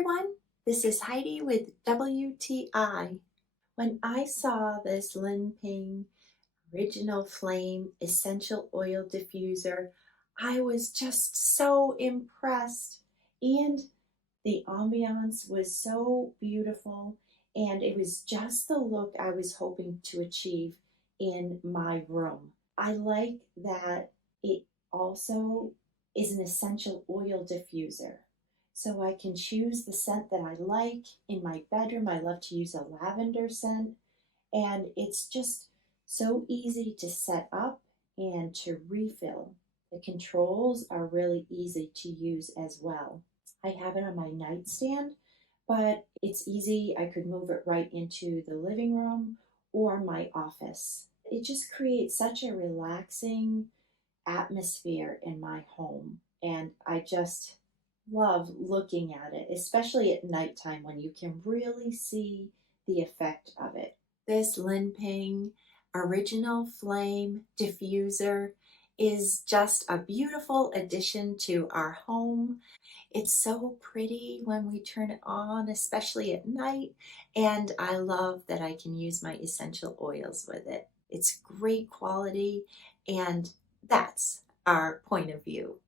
everyone, this is Heidi with WTI. When I saw this LINPING Original Flame Essential Oil Diffuser, I was just so impressed, and the ambiance was so beautiful, and it was just the look I was hoping to achieve in my room. I like that it also is an essential oil diffuser. So I can choose the scent that I like. In my bedroom, I love to use a lavender scent, and it's just so easy to set up and to refill. The controls are really easy to use as well. I have it on my nightstand, but it's easy. I could move it right into the living room or my office. It just creates such a relaxing atmosphere in my home, and I just love looking at it, especially at nighttime when you can really see the effect of it. This LINPING Original Flame Diffuser is just a beautiful addition to our home. It's so pretty when we turn it on, especially at night, and I love that I can use my essential oils with it. It's great quality, and that's our point of view.